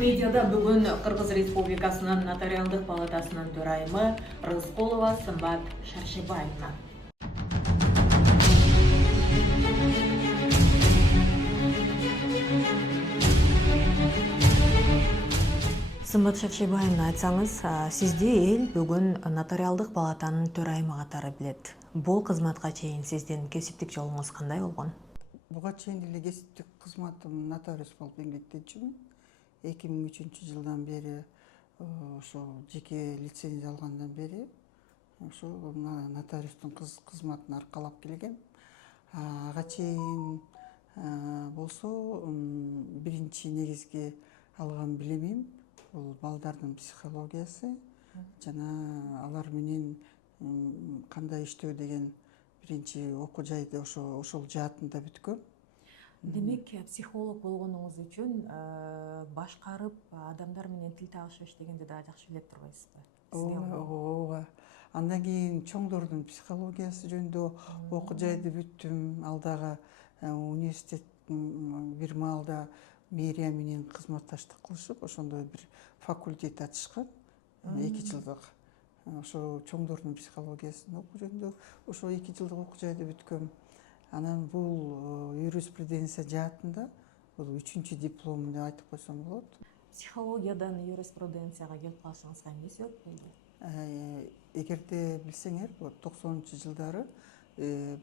Медиада бүгін Қырғыз Республикасының Нотариалдық палатасының төрайымы Рыскулова Сымбат Шаршыбаевна. Сымбат Шаршыбаевна, айтсаңыз, сизди эл бүгүн Нотариалдык палатанын төрайымы катары билет. Бул кызматка чейин сиздин кесиптик жолуңуз кандай болгон? Буга чейин эле кесиптик кызматым нотариус болуп эмгектенчүмүн. 2003 жылдан бери ошо жеке лицензия алгандан бери ошо нотариустун кызматын аркалап келгем. Ага чейин болсо биринчи негизги алган билимим бул балдардын психологиясы жана алар менен кандай иштөө деген биринчи окуу жайды ошол жаатында бүткөм. Демек, психолог болгонуңуз үчүн башкарып адамдар менен тил табышып иштегенди да жакшы билет турбайсызбы? Ооба. Андан кийин чоңдордун психологиясы жөнүндө окуу жайды бүттүм. Ал дагы университет бир маалда мэрия менен кызматташтык кылышып, ошондой бир факультет ачышкан 2 жылдык. Ошо чоңдордун психологиясын окуу жөнүндө ошо 2 жылдык окуу жайды бүткөм. Анан бул юриспруденция жаатында бул 3-чү диплом деп айтып койсом болот. Психологиядан юриспруденцияга келип калышыңызга эмне себеп болду? Эгерде билсеңер, 90-жылдары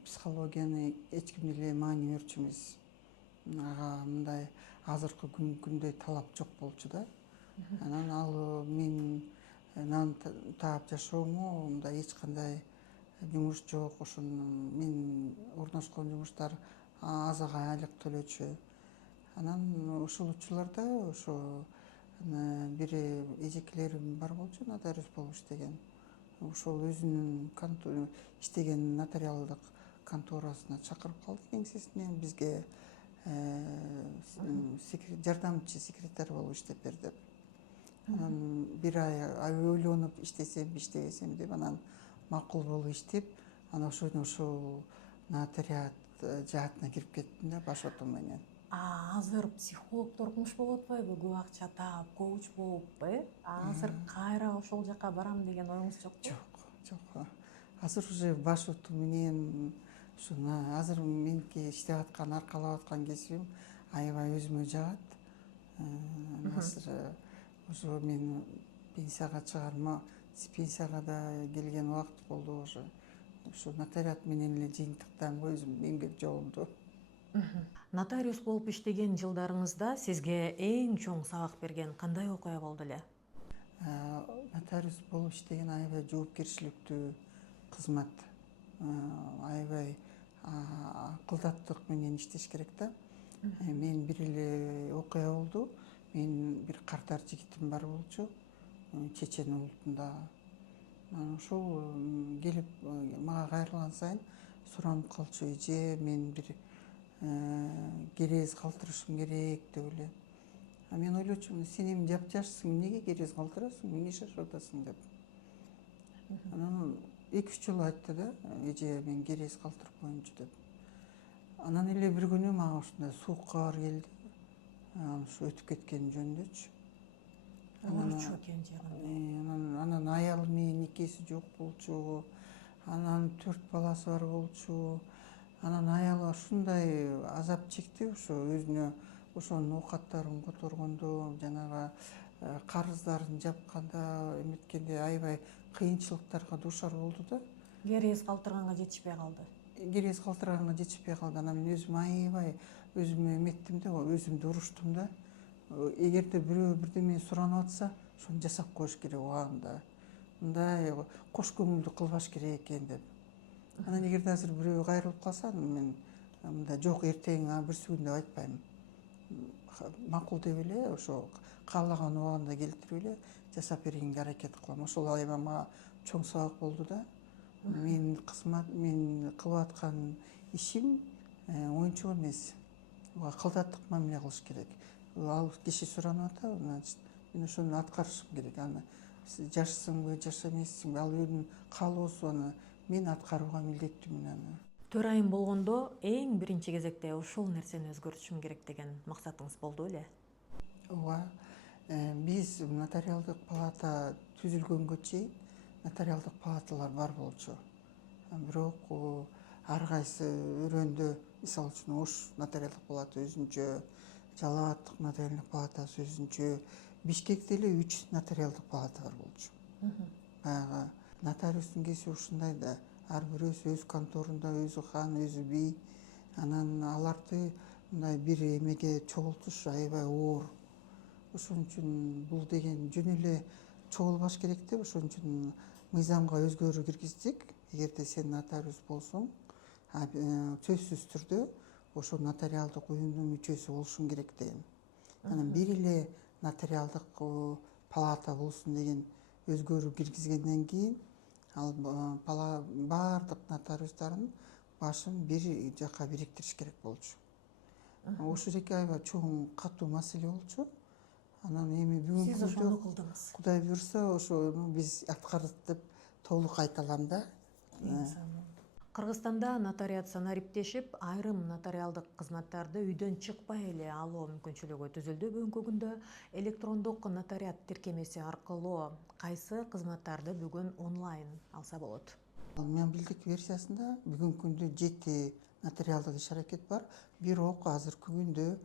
психологияны эч ким деле маани берчү эмес. Ага мындай азыркы күндөй талап жок болчу да. Анан ал мен нан таап жашоомо мындай эч кандай жумуш жок. Ошон мен орношкон жумуштар аз айлык төлөчү. Анан ушул учурларда ошо бир эжекелерим бар болчу, нотариус болуп иштеген. Ошол өзүнүн иштеген нотариалдык конторасына чакырып калды кеңсесинен бизге жардамчы секретарь болуп иштеп бер деп. Анан бир ай ойлонуп иштебесем деп анан макул болуп иштеп, анан ошол нотариат жаатына кирип кеттим да башотум менен. Азыр психологдор кумуш болуп атпайбы? Көп акча таап, коуч болуп, азыр кайра ошол жака барам деген оюңуз жокпу? Жок. Азыр уже башотум менен азыр меники иштеп аткан, аркалап аткан кесибим аябай өзүмө жагат. Азыр ошо мен пенсияга чыгарма, пенсияга да келген убакыт болду уже. Ушу нотариат менен эле жыйынтыктайм го өзүм эмгек жолумду. Нотариус болуп иштеген жылдарыңызда сизге эң чоң сабак берген кандай окуя болду эле? Нотариус болуп иштеген аябай жоопкерчиликтүү кызмат. Аябай акылдаттык менен иштеш керек да. Мен бир эле окуя болду. Мен бир картар жигитим бар болчу, Чечен улутунда. Ошол келип мага кайрылган сайын суранып калчу, эже мен бир керез калтырышым керек деп эле. Мен ойлочумун, сен эми жапжашсың, эмнеге керез калтырасың, эмне шашып атасың деп. Анан 2-3 жолу айтты да, эже мен керез калтырып коеюнчу деп. Анан эле бир күнү мага ушундай суук кабар келди. Ушу өтүп кеткени жөнүндөчү. Оорчу экен жагында. Анан аялы менен никеси жок болчу. Анан 4 баласы бар болчу. Анан аялы ушундай азап чекти, ошо өзүнө ошонун оокаттарын которгондо, жанагы карыздарын жапканда, эметкенде аябай кыйынчылыктарга дуушар болду да. Керез калтырганга жетишпей калды. Керез калтырганга жетишпей калды. Анан мен өзүм аябай өзүмө эметтим да, өзүмдү уруштум да. Эгерде бирөө бирдеме суранып атса, ошону жасап коюш керек убагында. Мындай кош көңүлдүү кылбаш керек экен деп. Анан эгерде азыр бирөө кайрылып калса, мен мындай жок эртең бүрсүгүн деп айтпайм. Макул деп эле ошо каалаган убагында келтирип эле жасап бергенге аракет кылам. Ошол аябай мага чоң сабак болду да. Мен кылып аткан ишим оюнчук эмес. Акылдаттык мамиле кылыш керек. Ал киши суранып атат, значит, мен ошону аткарышым керек. Аны жашсыңбы, жаш эмессиңби, ал өзүнүн каалоосу, аны мен аткарууга милдеттүүмүн аны. Төрайым болгондо эң биринчи кезекте ушул нерсени өзгөртүшүм керек деген максатыңыз болду эле? Ооба. Биз нотариалдык палата түзүлгөнгө чейин нотариалдык палаталар бар болчу. Бирок ар кайсы өрөөндө, мисалы үчүн Ош нотариалдык палата өзүнчө, Жалал Абадтык нотариалдык палатасы өзүнчө, Бишкекте эле 3 нотариалдык палата бар болчу. Баягы нотариустун кесиби ушундай да, ар бирөөсү өз конторунда, өзү хан, өзү бий. Анан аларды мындай бир эмеге чогултуш аябай оор. Ошон үчүн бул деген жөн эле чогулбаш керек деп, ошон үчүн мыйзамга өзгөрүү киргиздик. Эгерде сен нотариус болсоң, сөзсүз түрдө ошол нотариалдык уюмдун мүчөсү болушуң керек деген. Анан бир эле нотариалдык палата болсун деген өзгөрүү киргизгенден кийин ал баардык нотариустардын башын бир жака бириктириш керек болчу. Ошол жерге аябай чоң катуу маселе болчу. Анан эми бүгүнкү Сиз ошону кылдыңыз. Кудай буюрса ошону биз аткардык деп толук айта алам да. Кыргызстанда нотариат санариптешип, айрым нотариалдык кызматтарды үйдөн чыкпай эле алуу мүмкүнчүлүгү түзүлдү. Бүгүнкү күндө электрондук нотариат тиркемеси аркылуу кайсы кызматтарды бүгүн онлайн алса болот? Мобилдик версиясында бүгүнкү күндө 7 нотариалдык иш-аракет бар. Бирок азыркы күндө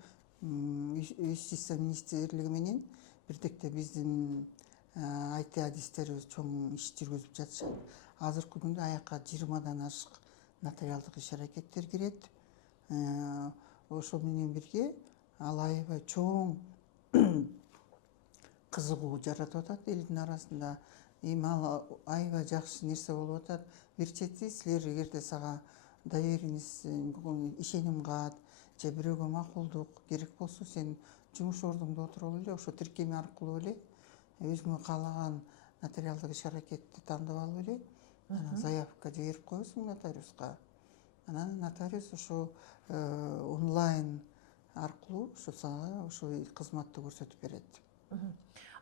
Юстиция министрлиги менен бирдикте биздин IT адистерибиз чоң иш жүргүзүп жатышат. Азыркы күндө аяка 20дан ашык нотариалдык иш-аракеттер кирет. Ошо менен бирге ал аябай чоң кызыгуу жаратып атат элдин арасында. Эми ал аябай жакшы нерсе болуп атат. Бир чети силер эгерде сага доверенность, ишеним каат же бирөөгө макулдук керек болсо, сен жумуш ордуңда отуруп эле ошо тиркеме аркылуу эле өзүңө каалаган нотариалдык иш-аракетти тандап алып эле анан заявка жиберип коесуң нотариуска. Анан нотариус ошо онлайн аркылуу ошо сага ошол кызматты көрсөтүп берет.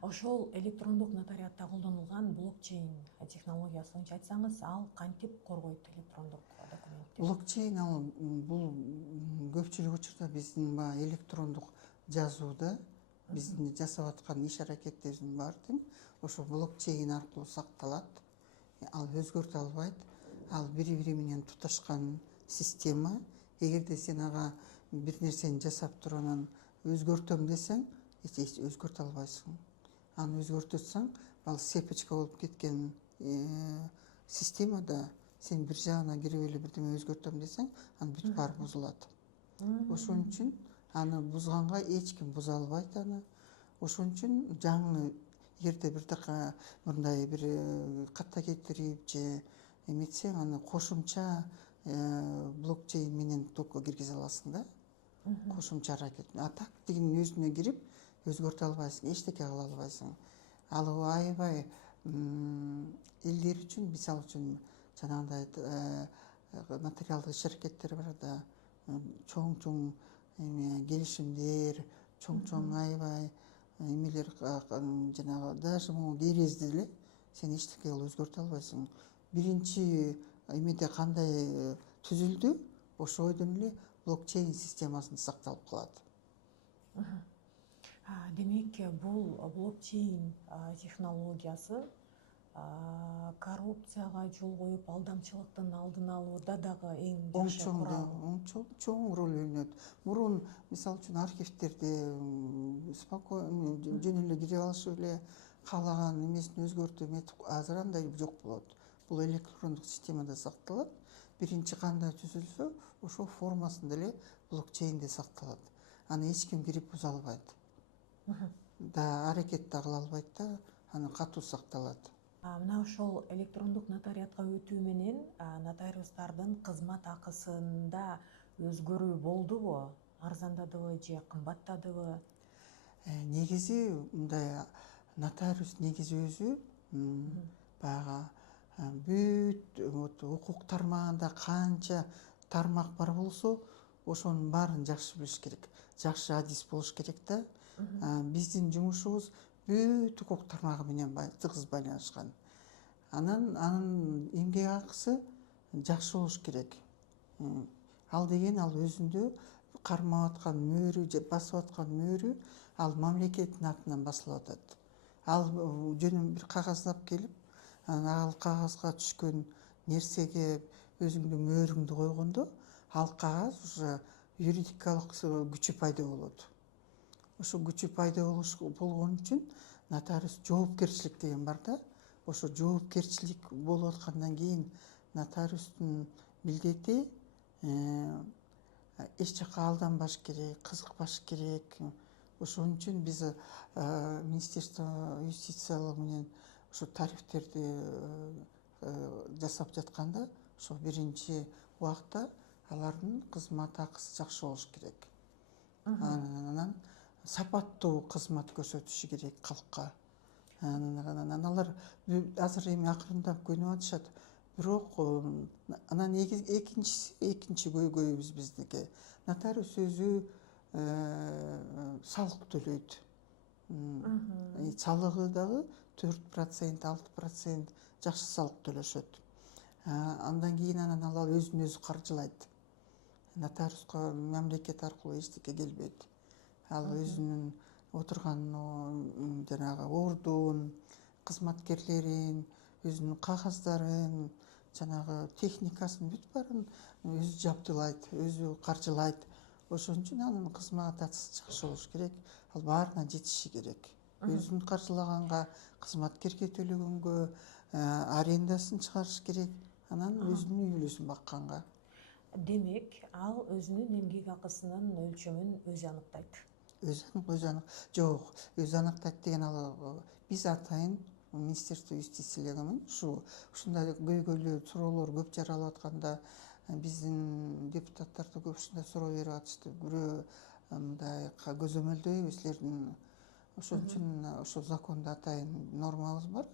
Ошол электрондук нотариатта колдонулган блокчейн технологиясынча айтсаңыз, ал кантип коргойт электрондук документти? Блокчейн ал бул көпчүлүк учурда биздин баягы электрондук жазууда биздин жасап аткан иш-аракеттерибиздин баардыгы ошо блокчейн аркылуу сакталат. Ал өзгөртө албайт. Ал бири-бири менен туташкан система. Эгерде сен ага бир нерсени жасап туруп анан өзгөртөм десең, эч өзгөртө албайсың. Аны өзгөртөтсөң, ал цепочка болуп кеткен системада сен бир жагына кирип эле бирдеме өзгөртөм десең, анын бүт баары бузулат. Ошон үчүн аны бузганга эч ким буза албайт аны. Ошон үчүн жаңы эгерде бир така мындай бир катта кетирип же эметсең, аны кошумча блокчейн менен только киргизе аласың да. Кошумча аракет. А так дегенин өзүнө кирип өзгөртө албайсың, эчтеке кыла албайсың. Ал аябай элдер үчүн, мисалы үчүн жанагындай нотариалдык иш-аракеттер бар да, чоң келишимдер, чоң аябай эмелер, жанагы даже могу керезди эле сен эчтеке кылып өзгөртө албайсың. Биринчи эмеде кандай түзүлдү, ошойдон эле блокчейн системасында сакталып калат. Демек, бул блокчейн технологиясы коррупцияга жол коюп, алдамчылыктын алдын алууда дагы эң жакшы курал. Чоң роль ойнойт. Мурун мисалы үчүн архивтерде спокойно жөн эле кирип алышып эле каалаган эмесин өзгөртүп эметип, азыр андай жок болот. Бул электрондук системада сакталат. Биринчи кандай түзүлсө, ошол формасында эле блокчейнде сакталат. Аны эч ким кирип буза албайт. Да аракет да кыла албайт да, аны катуу сакталат. Мына ошол электрондук нотариатка өтүү менен нотариустардын кызмат акысында өзгөрүү болдубу? Арзандадыбы же кымбаттадыбы? Негизи мындай нотариус негизи өзү баягы бүт укук тармагында канча тармак бар болсо, ошонун баарын жакшы билиш керек. Жакшы адис болуш керек да. Биздин жумушубуз бүт укук тармагы менен тыгыз байланышкан. Анан анын эмгек акысы жакшы болуш керек. Ал деген ал өзүндө кармап аткан мөөрү же басып аткан мөөрү ал мамлекеттин атынан басылып атат. Ал жөнүн бир кагаз алып келип, ал кагазга түшкөн нерсеге өзүңдүн мөөрүңдү койгондо, ал кагаз уже юридикалык күчү пайда болот. Ошо күчү пайда болгон үчүн нотариус жоопкерчилик деген бар да. Ошо жоопкерчилик болуп аткандан кийин нотариустун милдети эч жака алданбаш керек, кызыкпаш керек. Ошон үчүн биз Министерство юстициялык менен ошо тарифтерди жасап жатканда, ошо биринчи убакта алардын кызмат акысы жакшы болуш керек. Анан сапаттуу кызмат көрсөтүшү керек калкка. Анан алар азыр эми акырындап көнүп атышат. Бирок анан экинчи көйгөйүбүз биздики. Нотариус өзү салык төлөйт. Салыгы дагы 4%, 6% жакшы салык төлөшөт. Андан кийин ал өзүн өзү каржылайт. Нотариуска мамлекет аркылуу эчтеке келбейт. Ал өзүнүн отурган жанагы ордун, кызматкерлерин, өзүнүн кагаздарын, жанагы техникасын бүт баарын өзү жабдылайт, өзү каржылайт. Ошон үчүн анын кызмат акысы жакшы болуш керек. Ал баарына жетиши керек. Өзүн каржылаганга, кызматкерге төлөгөнгө, арендасын чыгарыш керек. Анан өзүнүн үй бүлөсүн бакканга. Демек, ал өзүнүн эмгек акысынын өлчөмүн өзү аныктайт. Жок, өзү аныктайт деген ал биз атайын Министерство юстициялыгынын ушундай көйгөйлүү суроолор көп жаралып атканда биздин депутаттар да көп ушундай суроо берип атышты. Бирөө мындай көзөмөлдөйбү силердин. Ошон үчүн ошо закондо атайын нормабыз бар.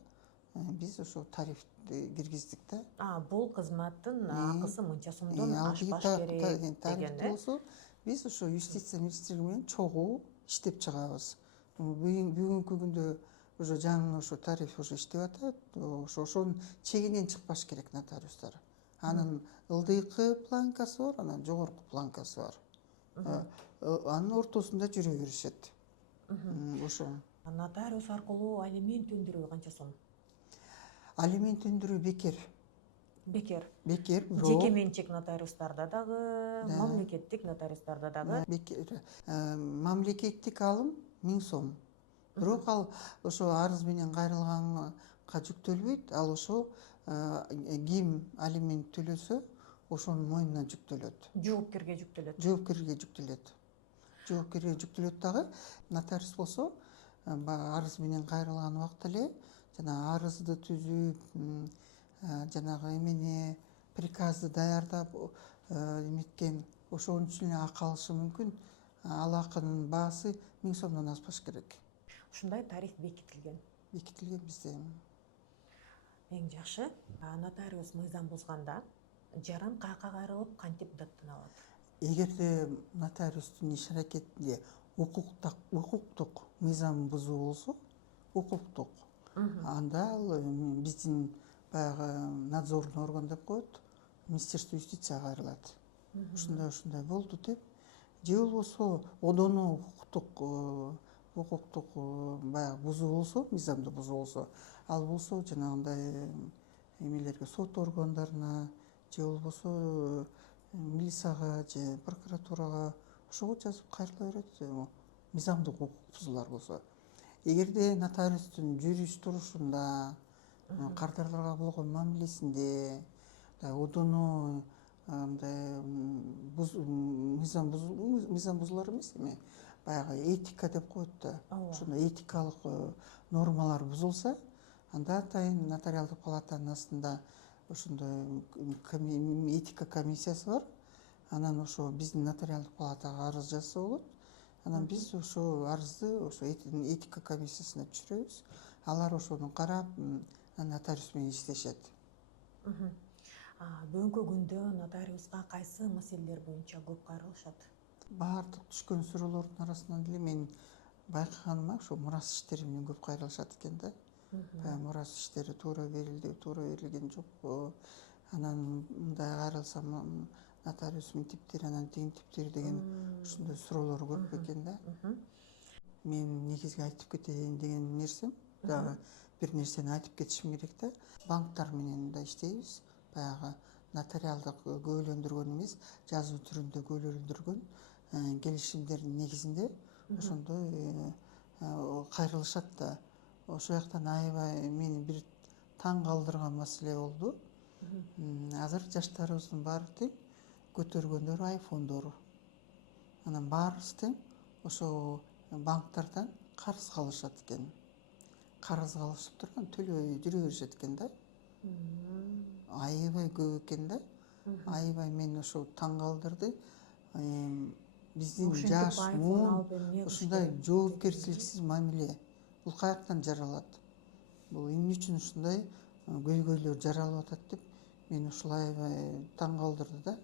Биз ошо тарифти киргиздик да. Бул кызматтын акысы мынча сомдон ашпаш керек деген болсо, биз ошо юстиция министрлиги менен чогуу иштеп чыгабыз. Бүгүнкү күндө уже жаңы ошо тариф уже иштеп атат. Ошонун чегинен чыкпаш керек нотариустар. Анын ылдыйкы планкасы бар, анан жогорку планкасы бар. Анын ортосунда жүрө беришет. Ошо. Нотариус аркылуу алимент өндүрүү канча сом? Алимент өндүрүү бекер. Бекер. Бирок Жеке менчик нотариустарда дагы, мамлекеттик нотариустарда дагы. Бекер. Мамлекеттик алым 1000 сом. Бирок ал ошо арыз менен кайрылганга жүктөлбөйт. Ал ошо ким алимент төлөсө, ошонун мойнуна жүктөлөт. Жоопкерге жүктөлөт. Жоопкерге жүктөлөт дагы. Нотариус болсо, арыз менен кайрылган убакта эле жана арызды түзүп, жанагы эмени приказды даярдап эметкен, ошон үчүн эле акы алышы мүмкүн. Ал акынын баасы 1000 сомдон аспаш керек. Ушундай тариф бекитилген. Бекитилген бизде. Эң жакшы. Нотариус мыйзам бузганда жаран каяка кайрылып, кантип даттана алат? Эгерде нотариустун иш аракетинде укуктук мыйзам бузуу болсо, анда ал биздин баягы надзорный орган деп коет, Министерство юстицияга кайрылат. Ушундай болду деп. Же болбосо одону укуктук баягы бузуу болсо, мыйзамды бузуу болсо, ал болсо жанагындай эмелерге, сот органдарына, же болбосо милицияга же прокуратурага ошого жазып кайрыла берет. Мыйзамдык укук бузуулар болсо. Эгерде нотариустун жүрүш турушунда, кардарларга болгон мамилесинде, одону мындай мыйзам бузуулар эмес эми, баягы этика деп коет да. Ошондой этикалык нормалар бузулса, анда атайын нотариалдык палатанын астында ошондой этика комиссиясы бар. Анан ошо биздин нотариалдык палатага арыз жазса болот. Анан биз ошо арызды ошо этика комиссиясына түшүрөбүз. Алар ошону карап, нотариус менен иштешет. Бүгүнкү күндө нотариуска кайсы маселелер боюнча көп кайрылышат? Баардык түшкөн суроолордун арасынан деле мен байкаганыма ошо мурас иштери менен көп кайрылышат экен да. Мурас иштери туура берилген жокпу? Анан мындай кайрылсам нотариус типтери, анан типтери деген ушундай суроолор көп экен да. мен негизги айтып кетейин деген нерсем дагы бир нерсени айтып кетишим керек да. Банктар менен да иштейбиз. Баягы нотариалдык күбөлөндүргөн эмес, жазуу түрүндө күбөлөндүргөн келишимдердин негизинде ошондой кайрылышат да. Ошол жактан аябай мени бир таң калтырган маселе болду. Азыр жаштарыбыздын баары тең көтөргөндөр айфондору. Анан баарыбыз тең ошол банктардан карыз калышат экен. Карыз калышып турган төлөбөй жүрө беришет экен да. Аябай көп экен да. Аябай мени ошо таң калтырды. Биздин жаш муун ушундай жоопкерчиликсиз мамиле бул каяктан жаралат? Бул эмне үчүн ушундай көйгөйлөр жаралып атат деп мени ушул аябай таң калтырды да.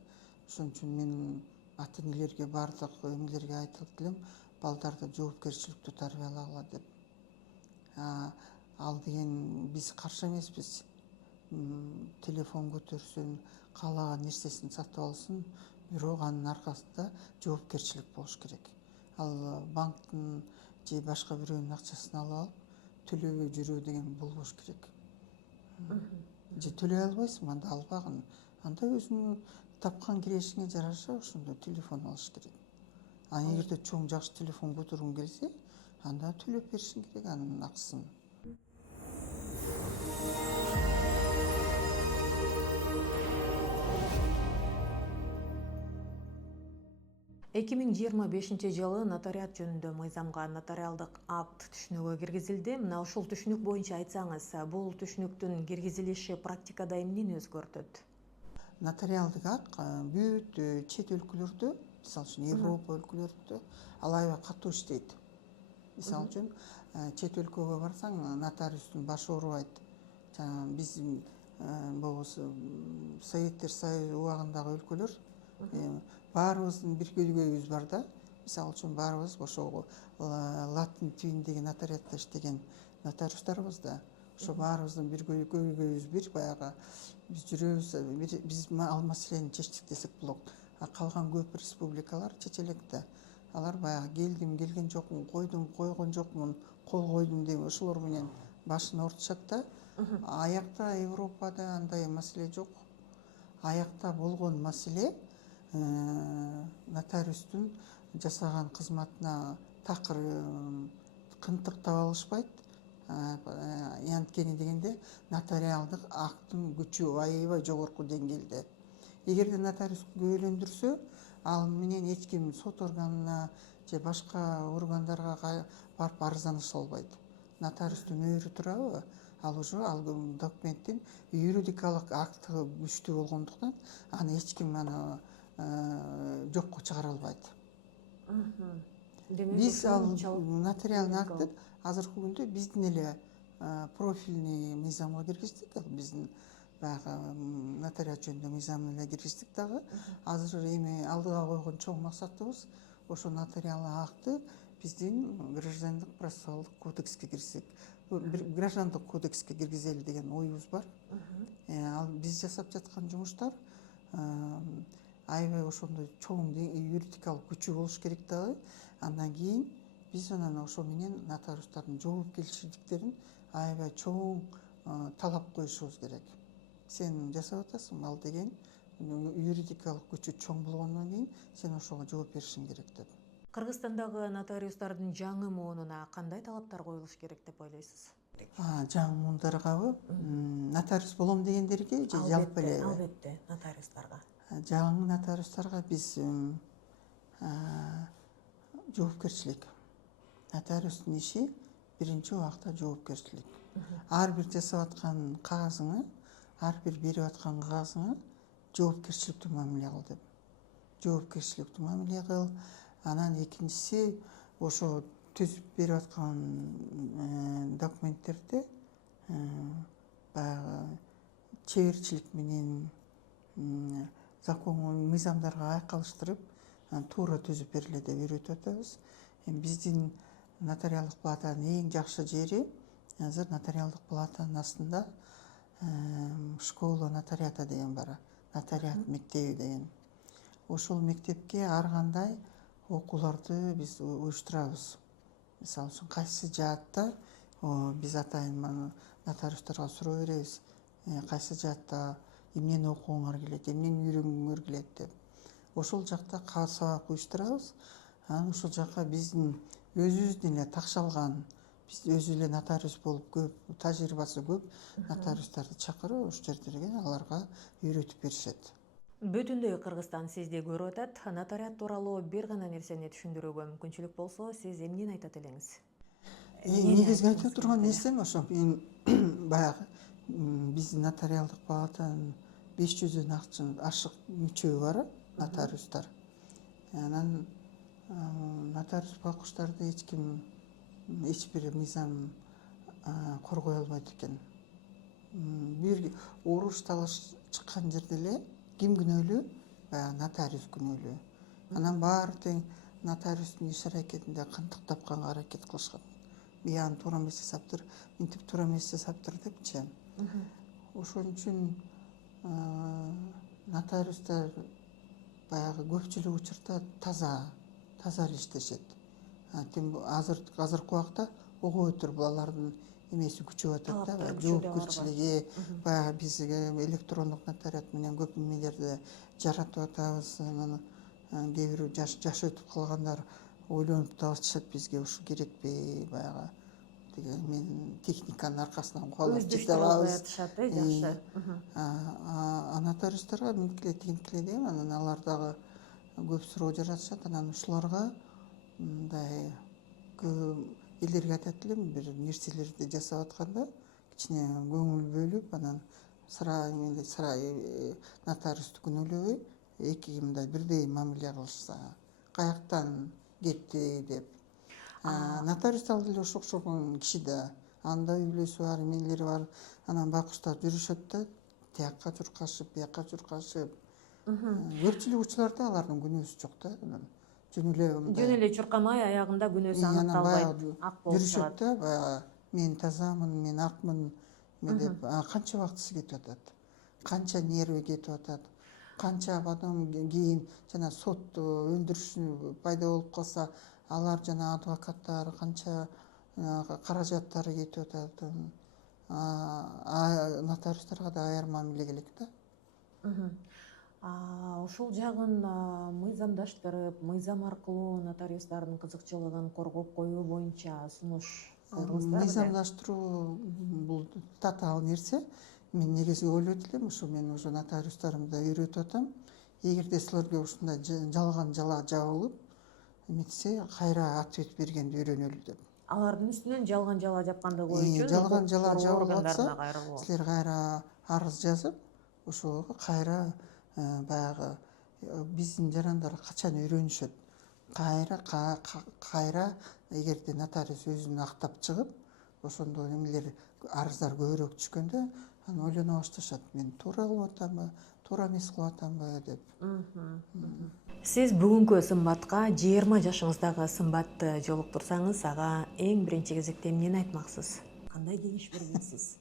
Ошон үчүн мен ата-энелерге баардык эмелерге айтып келем, балдарды жоопкерчиликтүү тарбиялагыла деп. Ал деген биз каршы эмеспиз. Телефон көтөрсүн, каалаган нерсесин сатып алсын, бирок анын аркасында жоопкерчилик болуш керек. Ал банктын же башка бирөөнүн акчасын алып алып төлөбөй жүрүү деген болбош керек. Же төлөй албайсың, анда албагын. Анда өзүңүн тапкан кирешиңе жараша ошондой телефон алыш керек. Эгерде чоң жакшы телефон көтөргүң келсе, анда төлөп беришиң керек анын акысын. 2025 жылы нотариат жөнүндө мыйзамга нотариалдык акт түшүнүгү киргизилди. Мына ушул түшүнүк боюнча айтсаңыз, бул түшүнүктүн киргизилиши практикада эмнени өзгөртөт? Нотариалдык акт бүт чет өлкөлөрдө, мисалы үчүн Европа өлкөлөрүндө ал аябай катуу иштейт. Мисалы үчүн чет өлкөгө барсаң, нотариустун башы оорубайт. Биздин болбосо Советтер Союзу убагындагы өлкөлөр баарыбыздын бир көйгөйүбүз бар да. Мисалы үчүн баарыбыз ошол латин тилиндеги нотариатта иштеген нотариустарыбыз да. Ошо баарыбыздын бир көйгөйүбүз бир баягы биз жүрөбүз, биз ал маселени чечтик десек болот. Калган көп республикалар чече элек да. Алар баягы келген жокмун, койгон жокмун, кол койдум деп ошолор менен башын ортушат да. Аякта Европада андай маселе жок. Аякта болгон маселе нотариустун жасаган кызматына такыр кынтыктап алышпайт. Анткени дегенде нотариалдык акттын күчү аябай жогорку деңгээлде. Эгерде нотариус күбөлөндүрсө, ал менен эч ким сот органына же башка органдарга барып арызданыша албайт. Нотариустун өйрө турабы? Ал уже ал документтин юридикалык акты күчтүү болгондуктан аны эч ким аны жокко чыгара албайт. Биз ал нотариалдык актты азыркы күндө биздин эле профильный мыйзамга киргиздик. Биздин баягы нотариат жөнүндө мыйзамына эле киргиздик дагы. Азыр эми алдыга койгон чоң максатыбыз ошо нотариалдык акты биздин граждандык процессуалдык кодекске киргизсек, граждандык кодекске киргизели деген оюбуз бар. Ал биз жасап жаткан жумуштар аябай ошондой чоң юридикалык күчү болуш керек дагы. Андан кийин биз анан ошо менен нотариустардын жоопкерчиликтерин аябай чоң талап коюшубуз керек. Сен жасап атасың, ал деген юридикалык күчү чоң болгондон кийин сен ошого жооп беришиң керек деп. Кыргызстандагы нотариустардын жаңы муунуна кандай талаптар коюлуш керек деп ойлойсуз? Жаңы муундаргабы? Нотариус болом дегендерге же жалпы эле? Албетте, нотариустарга. Жаңы нотариустарга биз жоопкерчилик. Нотариустун иши биринчи убакта жоопкерчилик. Ар бир жасап аткан кагазыңа, ар бир берип аткан кагазыңа жоопкерчиликтүү мамиле кыл деп. Жоопкерчиликтүү мамиле кыл. Анан экинчиси ошо түзүп берип аткан документтерди баягы чеберчилик менен закон мыйзамдарга айкалыштырып туура түзүп бергиле деп үйрөтүп атабыз. Биздин нотариалдык палатанын эң жакшы жери азыр нотариалдык палатанын астында школа нотариата деген бар. Нотариат мектеби деген. Ошол мектепке ар кандай окууларды биз уюштурабыз. мисалы үчүн кайсы жаатта биз атайын мына нотариустарга суроо беребиз. Кайсы жаатта эмнени окугуңар келет, эмнени үйрөнгүңөр келет деп. Ошол жакта сабак уюштурабыз. Анан ушул жака биздин өзүбүздүн эле такшалган, биз өзү эле нотариус болуп көп, тажрыйбасы көп нотариустарды чакырып ошол жердерге аларга үйрөтүп беришет. Бүтүндөй Кыргызстан сизди көрүп атат. Нотариат тууралуу бир гана нерсени түшүндүрүүгө мүмкүнчүлүк болсо, сиз эмнени айтат элеңиз? Негизги айтып турган нерсем ошо мен баягы биздин нотариалдык палатанын 500дөн ашык мүчөсү бар нотариустар. Анан нотариус байкуштарды эч ким, эч бир мыйзам коргой албайт экен. Бир уруш талаш чыккан жерде эле ким күнөөлүү? Баягы нотариус күнөөлүү. Анан баары тең нотариустун иш аракетинде кантык тапканга аракет кылышат. Биягын туура эмес жасаптыр, мынтип туура эмес жасаптыр депчи. Ошон үчүн нотариустар баягы көпчүлүк учурда таза эле иштешет. Азыркы убакта ого өтөр булардын эмеси күчөп атат да, жоопкерчилиги. Баягы биз электрондук нотариат менен көп немелерди жаратып атабыз. Анан кээ бир жаш өтүп калгандар ойлонуп да атышат бизге ушу керекпи, баягы мен техниканын аркасынан кубалап жете алабыз. Жакшы. Нотариустарга мынтикле дейм, анан алар дагы көп суроо жаратышат. Анан ушуларга мындай элдерге айтат элем, бир нерселерди жасап атканда кичине көңүл бөлүп, анан сырай нотариусту күнөөлөбөй, эки мындай бирдей мамиле кылышса, каяктан кетти деп. Нотариус ал деле окшогон киши да, анда үй бүлөсү бар, эмелери бар. Анан байкуштар жүрүшөт да, тиякка чуркашып, биякка чуркашып. Көпчүлүк учурларда алардын күнөөсү жок да. Жөн эле чуркамай, аягында күнөөсү аныкталбайт. Жүрүшөт да, баягы мен тазамын, мен акмын деп. Канча убактысы кетип атат, канча нерви кетип атат, канча потом кийин жана сот өндүрүш пайда болуп калса, алар жана адвокаттар канча каражаттары кетип атат. Нотариустарга да аяр мамиле келек да. Ушул жагын мыйзамдаштырып, мыйзам аркылуу нотариустардын кызыкчылыгын коргоп коюу боюнча сунуш кылдыңыздарбы? Мыйзамдаштыруу бул татаал нерсе. Мен негизи ойлойт элем, ушу мен уже нотариустарымды үйрөтүп атам. Эгерде силерге ушундай жалган жала жабылып эметсе, кайра ответ бергенди үйрөнөлү деп. Алардын үстүнөн жалган жала жапкандыгы үчүн жалган жала жабылып органдарына атса, кайрылуу. силер кайра арыз жазып, ошого кайра баягы биздин жарандар качан үйрөнүшөт. Кайра эгерде нотариус өзүн актап чыгып, ошондо эмелер арыздар көбүрөөк түшкөндө, анан ойлоно башташат. Мен туура кылып атамбы, туура эмес кылып атамбы деп. Сиз бүгүнкү сымбатка 20 жашыңыздагы сымбатты жолуктурсаңыз, ага эң биринчи кезекте эмнени айтмаксыз? Кандай кеңеш бергенсиз?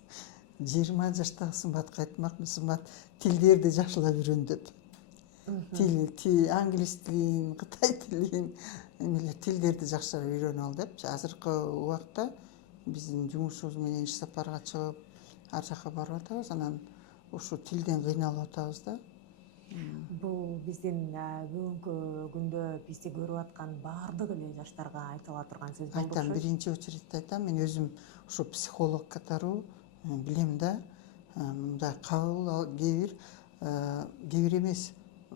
20 жаштагы сымбатка айтмакмын, сымбат тилдерди жакшылап үйрөн деп. Англис тилин, Кытай тилин, тилдерди жакшылап үйрөнүп ал деп. Азыркы убакта биздин жумушубуз менен иш сапарга чыгып, ар жака барып атабыз, анан ушу тилден кыйналып атабыз да. Бул биздин бүгүнкү күндө бизди көрүп аткан баардык эле жаштарга айтыла турган сөз болду. Айтам, биринчи очередте айтам, мен өзүм ушу психолог катары билем да, мындай кабыл кээ бир эмес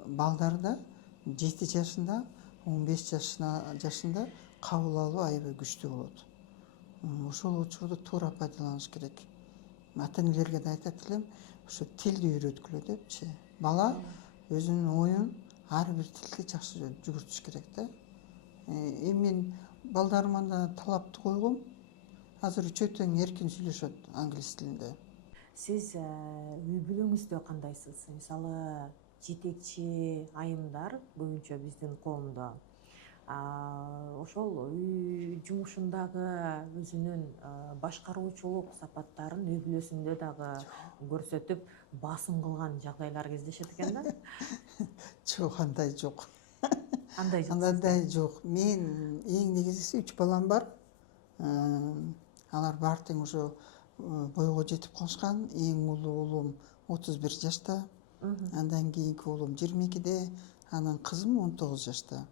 балдарда 7 жашында, 15 жашында кабыл алуу аябай күчтүү болот. Ошол учурду туура пайдаланыш керек. Ата-энелерге да айтат элем, ушу тилди үйрөткүлө депчи. Бала өзүнүн оюн ар бир тилде жакшы жүгүртүш керек да. Эми мен балдарыма да талапты койгом. Азыр чөтөң эркин сүйлөшөт англис тилинде. Сиз үй бүлөңүздө кандайсыз? Мисалы, жетекчи айымдар көбүнчө биздин коомдо ошол үй жумушундагы өзүнүн башкаруучулук сапаттарын үй бүлөсүндө дагы көрсөтүп, басым кылган жагдайлар кездешет экен да? Жок, андай жок. Андай жок. Андай жок. Мен эң негизгиси 3 балам бар. Алар баары тең уже бойго жетип калышкан. Эң улуу уулум 31 жашта, андан кийинки уулум 22-де, анан кызым 19 жашта.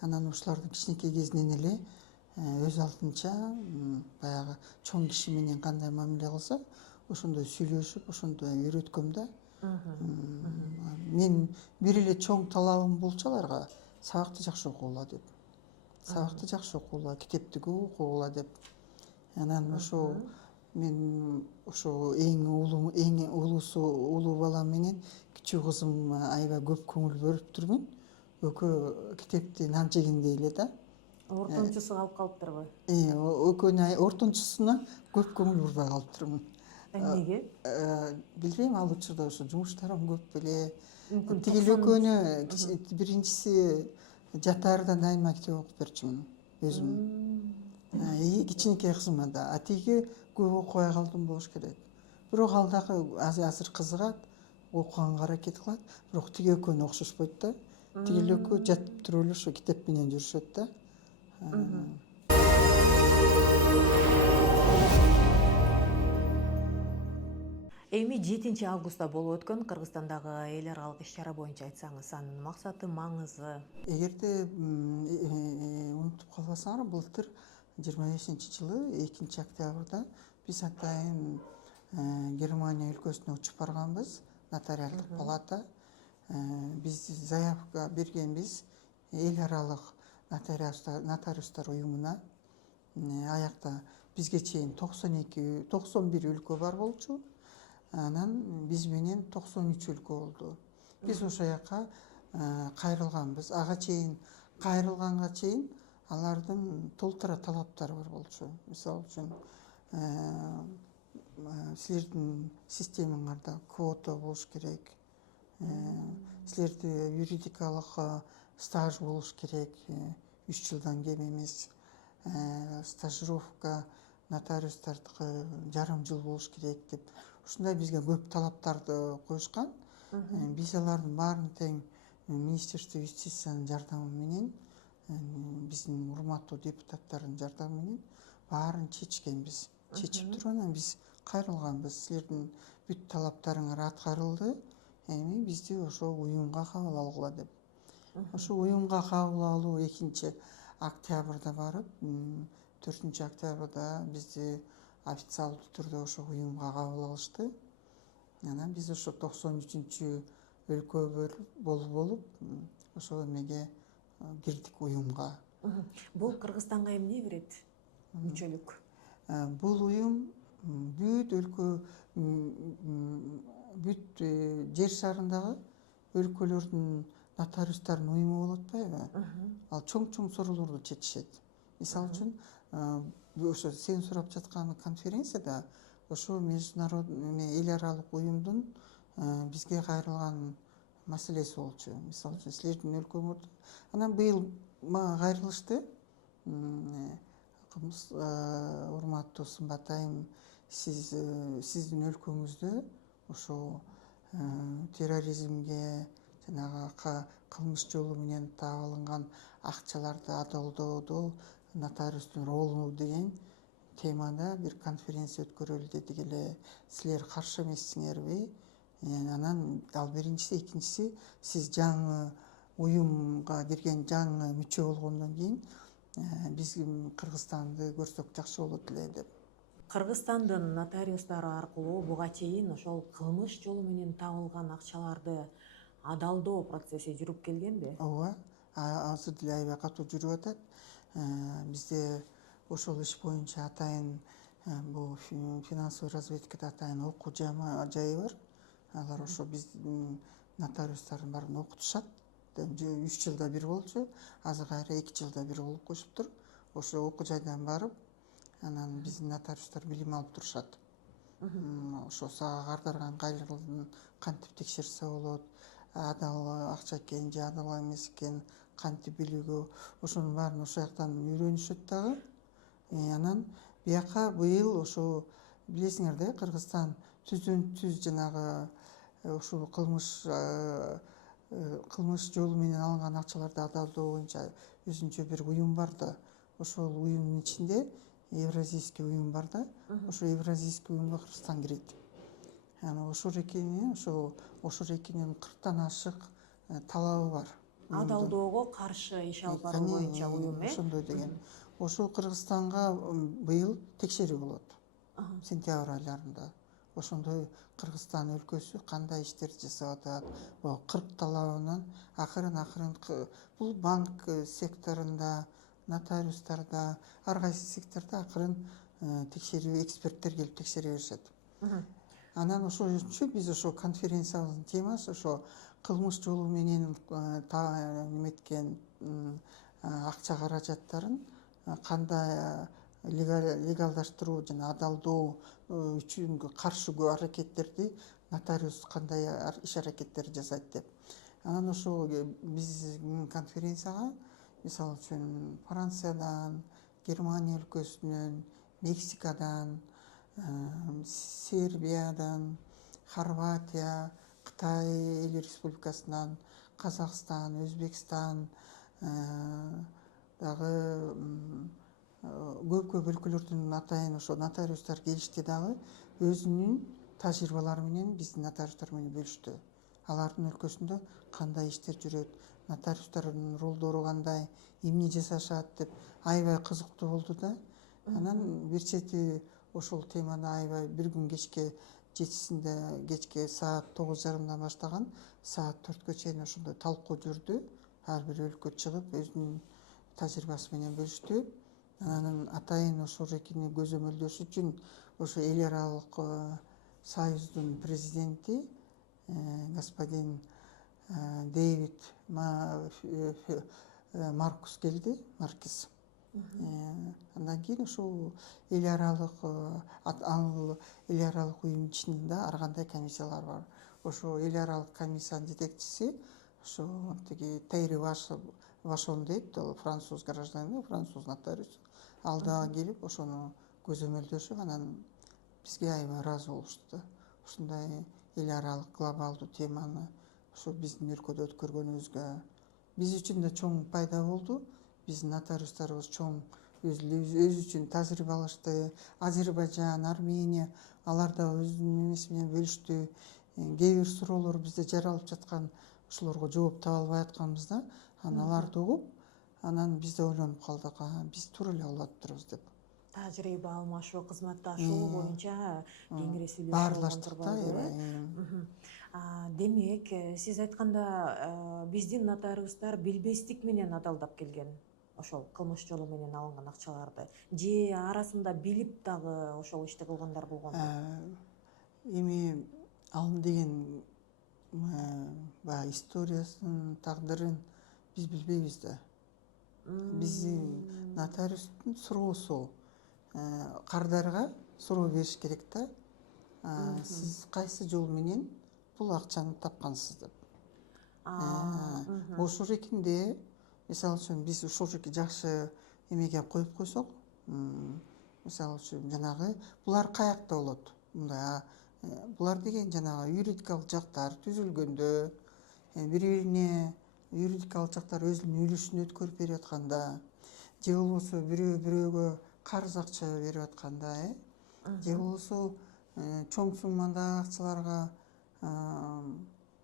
Анан ушулардын кичинекей кезинен эле өз алдынча баягы чоң киши менен кандай мамиле кылса, ошондой сүйлөшүп, ошондой үйрөткөм да. Мен бир эле чоң талабым болчу аларга сабакты жакшы окугула деп. Сабакты жакшы окугула, китепти көп окугула деп. Анан ошо мен ошо эң улуусу улуу балам менен кичүү кызым аябай көп көңүл бөлүп жүрмүн. Экөө китепти нан жегендей эле да. Ортончусу калып калыптырбы? Экөөнүн ортончусуна көп көңүл бурбай калыптырмын. Эмнеге? Билбейм, ал учурда ошо жумуштарым көп беле. Мүмкүн Тиги эле экөөнү биринчиси жатаарда дайыма китеп окуп берчүмүн өзүм. Кичинекей кызыма да. Тиги көп окубай калдым болуш керек. Бирок ал дагы азыр кызыгат, окуганга аракет кылат. Бирок тиги экөөнү окшошпойт да. Тиги эле экөө жатып туруп эле ошо китеп менен жүрүшөт да. Эми 7 августта болуп өткөн Кыргызстандагы эл аралык иш-чара боюнча айтсаңыз, анын максаты, маңызы? Эгерде унутуп калбасаңар, былтыр 25-жылы 2-октябрда биз атайын Германия өлкөсүнө учуп барганбыз, нотариалдык палата. Биз заявка бергенбиз эл аралык нотариустар уюмуна. Аякта бизге чейин 91 өлкө бар болчу. Анан биз менен 93 өлкө болду. Биз ошо жака кайрылганбыз. Ага чейин кайрылганга чейин алардын толтура талаптары бар болчу. Мисалы үчүн силердин системаңарда квота болуш керек. Силерде юридикалык стаж болуш керек, 3 жылдан кем эмес. Стажировка нотариустардыкы жарым жыл болуш керек деп. Ушундай бизге көп талаптарды коюшкан. Биз алардын баарын тең Министерство юстициянын жардамы менен, биздин урматтуу депутаттардын жардамы менен баарын чечкенбиз. Чечип туруп анан биз кайрылганбыз. Силердин бүт талаптарыңар аткарылды. Эми бизди ошо уюмга кабыл алгыла деп. Ошо уюмга кабыл алуу 2-октябрда барып, 4-октябрда бизди официалдуу түрдө ошо уюмга кабыл алышты. Анан биз ошо 93 өлкө болуп, ошол эмеге кирдик уюмга. Бул Кыргызстанга эмне берет мүчөлүк? Бул уюм бүт өлкө, бүт жер шарындагы өлкөлөрдүн нотариустардын уюму болуп атпайбы? Ал чоң суроолорду чечишет. Мисалы үчүн, ошо сен сурап жаткан конференцияда ошо международный эл аралык уюмдун бизге кайрылган маселеси болчу. Мисалы үчүн, силердин өлкөңөрдө. Анан быйыл мага кайрылышты. Урматтуу Сымбат айым, сиздин өлкөңүздө ошо терроризмге, жанагы кылмыш жолу менен таап алынган акчаларды адалдоодо нотариустун ролу деген темада бир конференция өткөрөлү дедик эле. Силер каршы эмессиңерби? Анан ал биринчиси, экинчиси, сиз жаңы уюмга кирген жаңы мүчө болгондон кийин биз Кыргызстанды көрсөк жакшы болот эле деп. Кыргызстандын нотариустары аркылуу буга чейин ошол кылмыш жолу менен табылган акчаларды адалдоо процесси жүрүп келгенби? Ооба, азыр деле аябай катуу жүрүп атат. Бизде ошол иш боюнча атайын бул финансовый разведкада атайын окуу жайы бар. Алар ошо биздин нотариустардын баарын окутушат. 3 жылда бир болчу, азыр кайра 2 жылда бир болуп коюшуптур. Ошо окуу жайдан барып, анан биздин нотариустар билим алып турушат. Ошо сага кардарган кайрылдын кантип текшерсе болот, адал акча экен же адал эмес экен, кантип билүүгө, ошонун баарын ошол жактан үйрөнүшөт дагы. Анан бияка быйыл ошо билесиңер да, Кыргызстан түздөн-түз жанагы ушул кылмыш жолу менен алынган акчаларды адалдоо боюнча өзүнчө бир уюм бар да. Ошол уюмдун ичинде Евразийский уюм бар да. Ошо Евразийский уюмга Кыргызстан кирет. Аны ошол экенин 40тан ашык талабы бар. Адалдоого каршы иш алып баруу боюнча уюм, ошондой деген. Ошол Кыргызстанга быйыл текшерүү болот. Сентябрь айларында. Ошондой Кыргызстан өлкөсү кандай иштерди жасап атат. 40 талабынан акырын бул банк секторунда, нотариустарда, ар кайсы сектордо акырын текшерүү эксперттер келип текшере беришет. Анан ошол үчүн биз ошо конференциябыздын темасы ошо кылмыш жолу менен неметкен акча каражаттарын кандай легалдаштыруу жана адалдоо үчүн каршы аракеттерди нотариус кандай иш аракеттерди жасайт деп. Анан ошо биздин конференцияга мисалы үчүн Франциядан, Германия өлкөсүнөн, Мексикадан, Сербиядан, Хорватия, Кытай эл республикасынан, Казакстан, Өзбекстан дагы көп өлкөлөрдүн атайын ошо нотариустар келишти дагы өзүнүн тажрыйбалары менен биздин нотариустар менен бөлүштү. Алардын өлкөсүндө кандай иштер жүрөт, нотариустардын ролдору кандай, эмне жасашат деп аябай кызыктуу болду да. Анан бир чети ошол темада аябай бир күн кечке 7-синде кечке саат 9:30 баштаган саат 4-кө чейин ошондой талкуу жүрдү. Ар бир өлкө чыгып өзүнүн тажрыйбасы менен бөлүштү. Анан атайын ошол экини көзөмөлдөш үчүн ошо эл аралык союздун президенти господин Дэвид Маркус келди, Маркис. Андан кийин ошол эл аралык уюм ичинде ар кандай комиссиялар бар. Ошо эл аралык комиссиянын жетекчиси ошо тиги Терри Вашон дейт, ал француз гражданин, француз нотариус. Ал дагы келип ошону көзөмөлдөшүп, анан бизге аябай ыраазы болушту да. Ушундай эл аралык глобалдуу теманы ошо биздин өлкөдө өткөргөнүбүзгө биз үчүн да чоң пайда болду. Биздин нотариустарыбыз чоң өзү үчүн тажрыйба алышты. Азербайжан, Армения алар да өзүнүн эмеси менен бөлүштү. Кээ бир суроолор бизде жаралып жаткан ошолорго жооп таба албай атканбыз да. Анан аларды угуп, анан биз да ойлонуп калдык, биз туура эле алып атыптырбыз деп. Тажрыйба алмашуу, кызматташуу боюнча кеңири сүйлөшүп баарлаштык да. Демек, сиз айтканда биздин нотариустар билбестик менен адалдап келген ошол кылмыш жолу менен алынган акчаларды, же арасында билип дагы ошол ишти кылгандар болгонбу? Эми ал деген баягы историясын, тагдырын биз билбейбиз да. Биздин нотариустун суроосу кардарга суроо бериш керек да. Сиз кайсы жол менен бул акчаны тапкансыз деп. Ошол экинде мисалы үчүн биз ошол жерге жакшы эмеге коюп койсок, мисалы үчүн жанагы булар каякта болот? Мындай булар деген жанагы юридикалык жактар түзүлгөндө, бири-бирине юридикалык жактар өзүнүн үлүшүн өткөрүп берип атканда, же болбосо бирөөгө карыз акча берип атканда, же болбосо чоң суммада акчаларга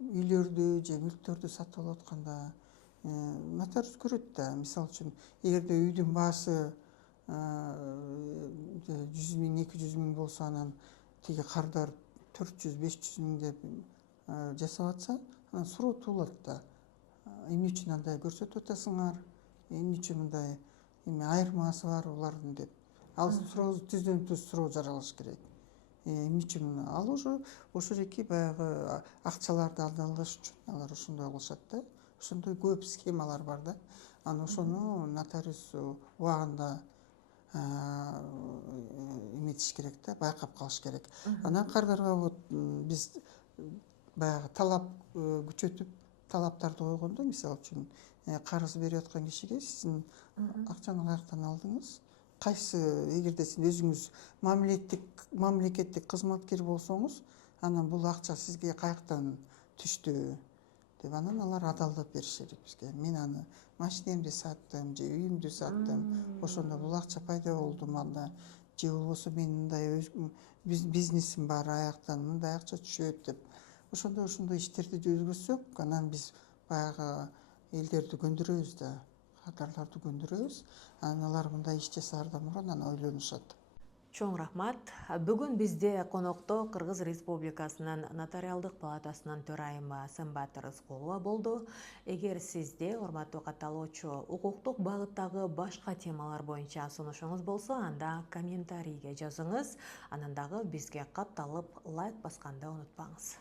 үйлөрдү же мүлктөрдү сатып алып атканда нотариус көрөт да. Мисалы үчүн эгерде үйдүн баасы 100 миң, 200 миң болсо, анан тиги кардар 400-500 миң деп жасап атса, анан суроо туулат да. Эмне үчүн андай көрсөтүп атасыңар? Эмне үчүн мындай айырмасы бар булардын деп. Ал суроо түздөн түз суроо жаралыш керек. Эмне үчүн ал ошол эки баягы акчаларды алдалаш үчүн алар ошондой кылышат да. Ошондой көп схемалар бар да. Анан ошону нотариус убагында эметиш керек да, байкап калыш керек. Анан кардарга вот биз баягы талап күчөтүп талаптарды койгондо, мисалы үчүн карыз берип аткан кишиге сиздин акчаны каяктан алдыңыз? Кайсы, эгерде сиз өзүңүз мамлекеттик кызматкер болсоңуз, анан бул акча сизге каяктан түштү деп анан алар адалдап беришет бизге. Мен аны машинемди саттым же үйүмдү саттым, ошондо бул акча пайда болду мында, же болбосо мен мындай бизнесим бар, аяктан мындай акча түшөт деп. Ошондой иштерди жүргүзсөк, анан биз баягы элдерди көндүрөбүз да, кадрларды көндүрөбүз. Анан алар мындай иш жасаардан мурун анан ойлонушат. Чоң рахмат. Бүгүн бизде конокто Кыргыз Республикасынын Нотариалдык палатасынын төрайымы Сымбат Рыскулова болду. Эгер сизде, урматтуу катталуучу, укуктук багыттагы башка темалар боюнча сунушуңуз болсо, анда комментарийге жазыңыз. Анан дагы бизге катталып лайк басканды унутпаңыз.